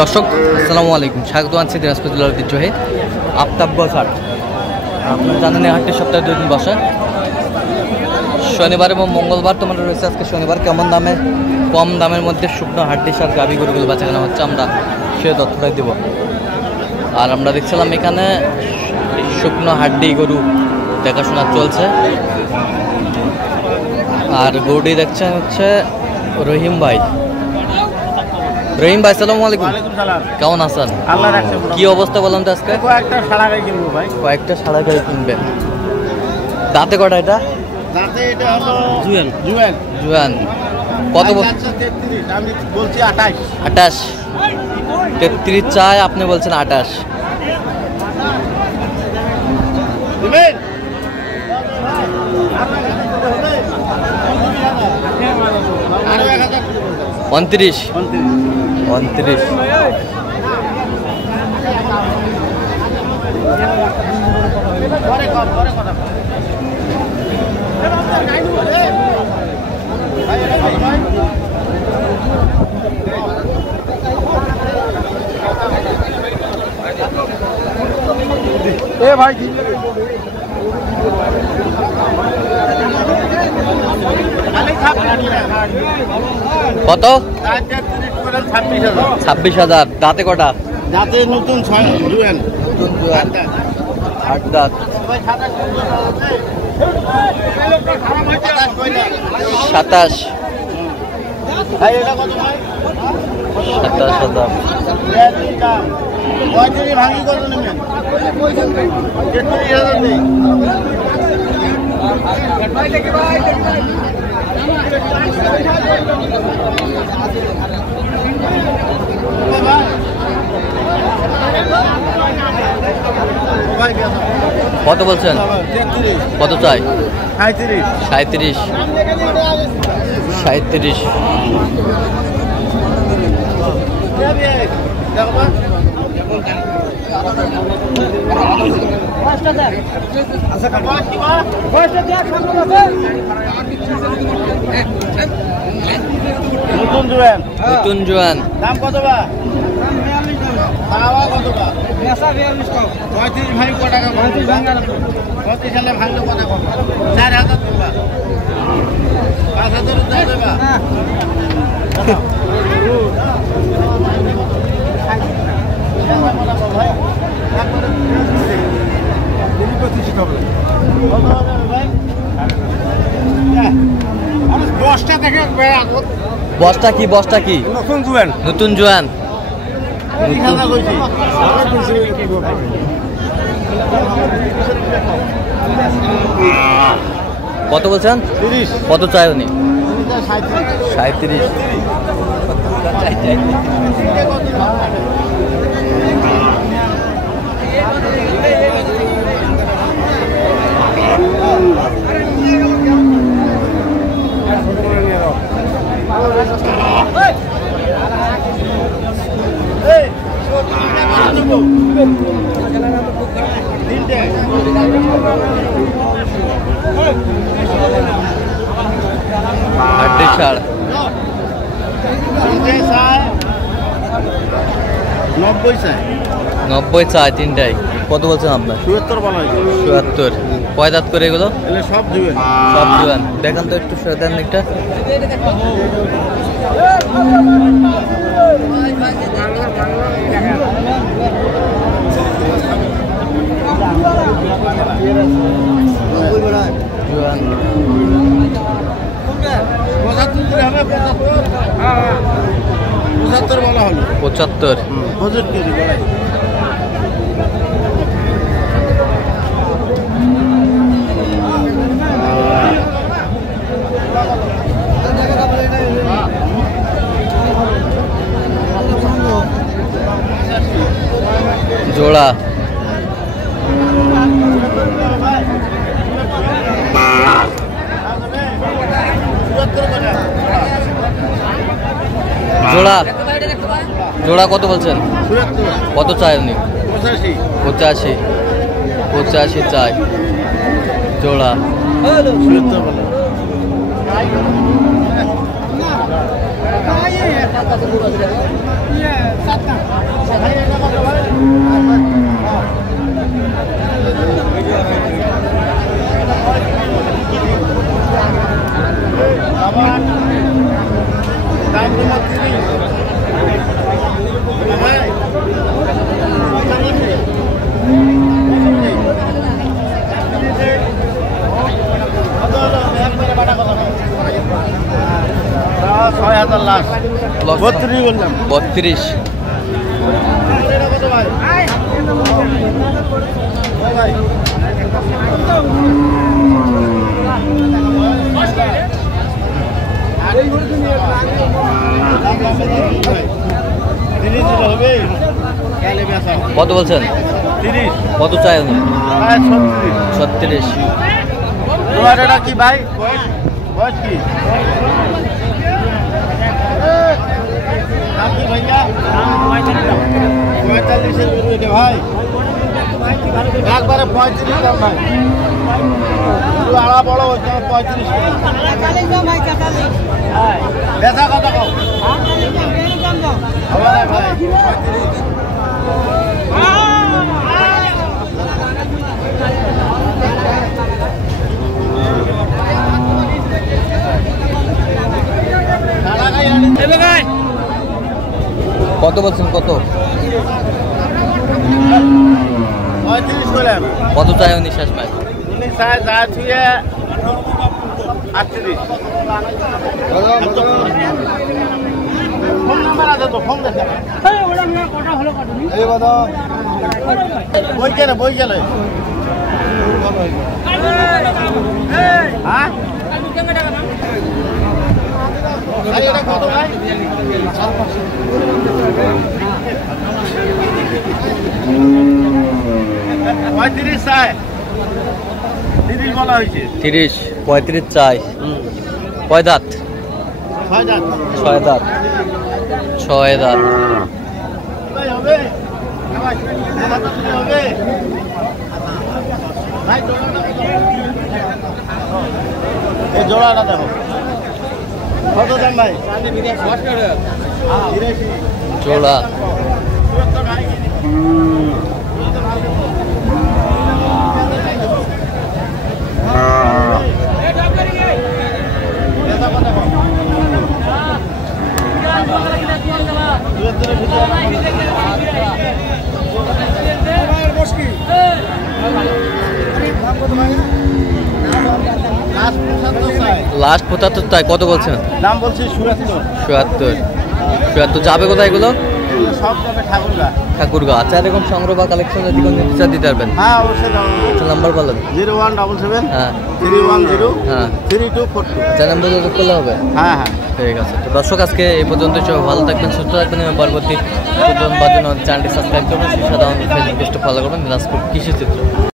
দর্শক আসসালামু আলাইকুম, স্বাগত আছি দিনাজপুর জেলার ঐতিহ্যবাহী আফতাবগঞ্জ হাট। আপনারা জানেন এই হাটটি সপ্তাহে 2 দিন বসে, শনিবার এবং মঙ্গলবার। তোমাদের রয়েছে আজকে শনিবার কেমন দামে কম দামের মধ্যে শুকনো হাড্ডি সার গাভী গরুগুলো বেচা কেনা হচ্ছে, আমরা সে তথ্যটাই দেব। আর আমরা দেখছিলাম এখানে শুকনো হাড্ডি গরু দেখাশোনা চলছে। আর গরুটি দেখছেন হচ্ছে রহিম ভাই। রহিম ভাই আসসালামু আলাইকুম। কেমন আছেন? কি অবস্থা বললাম তো আজকে? কয়েকটা সাড়া গাড়ি কিনবেন। দাঁতে কটা এটা? জুয়ান। কত বলছি? 28। 33 চাই, আপনি বলছেন 28। উনত্রিশ। ভাই কত? 26,000। দাঁতে কটা? দাঁতে নতুন 6 জুয়ান। নতুন জুয়ান, 8 দাঁত। 27। 27,000। ভাঙি কত নেবেন? 33,000 নেই। কত বলছেন? কত চাই? 37। 37। নতুন জোয়ান। দাম কত বা? 35 ভাই কত টাকা? 35 সালে ভাঙলে কত কম? 4,000 দেবা। 5,000 দেবা। বস্তা কি? বস্তা কি? নতুন জোয়ান। কত বলছেন? 30। কত চাই উনি? 37। হাড্ডি ছাড় 90 চাই তিনটাই। কত বলছেন আপনার? 77। কয় দাঁত করে এগুলো? সব জুয়ান। সব জুয়ান। দেখান তো একটু দেন একটা। জুয়ান 75 বলা হলো। 75। জোড়া জোড়া জোড়া কত বলছেন? কত চাই উনি? 85। 85 চাই জোড়া। দাম তোমার 30 ভাই ছয় হাজার লাখ 32 বললাম 32। কত বলছেন? 30। কত চাই উনি? 36। 36। তোমার এটা কি ভাই বয়স কি নাম কি ভাইয়া? 45-এর বিরুদ্ধে ভাই একবারে 35 দাম ভাই একটু আড়া বড় হচ্ছে 35 বেচা কত কম হবে না ভাই 35। কত বলছেন? কত 35 বললাম কত চাই উনি শেষ পায়? উনি চায় যা ছুঁয়ে 38। ফোন নাম্বার আছে তো ফোন দেখে বই গেলে হ্যাঁ এটা কত ভাই? 35 চায় 30 বলা হয়েছে 30 35 চাই। কয় দাঁত? 6 দাঁত 6 দাঁত। 6 দাঁত। ভাই হবে ভাই হবে ভাই এই জোড়াটা দেখো কত দাম ভাই? জোড়া লাস্ট 75 চাই। কত বলছেন? দাম বলছি 77। 77 যাবে কোথায় এগুলো? সব যাবে ঠাকুরগা। ঠাকুরগাঁ। আচ্ছা, এরকম সংগ্রহ বা কালেকশন যদি কোনো নিতে চান দিতে পারবেন? হ্যাঁ অবশ্যই দাম আচ্ছা, নাম্বার বলেন। 0177 হ্যাঁ 310 হ্যাঁ 3242। আচ্ছা, নাম্বার যোগাযোগ করলে হবে? হ্যাঁ হ্যাঁ ঠিক আছে। তো দর্শক, আজকে এই পর্যন্ত। সবাই ভালো থাকবেন, সুস্থ থাকবেন এবং পরবর্তী প্রতিবেদন পাওয়ার জন্য চ্যানেলটি সাবস্ক্রাইব করবেন, সাধারণ ফেসবুক পেজটা ফলো করবেন, দিনাজপুর কৃষি চিত্র।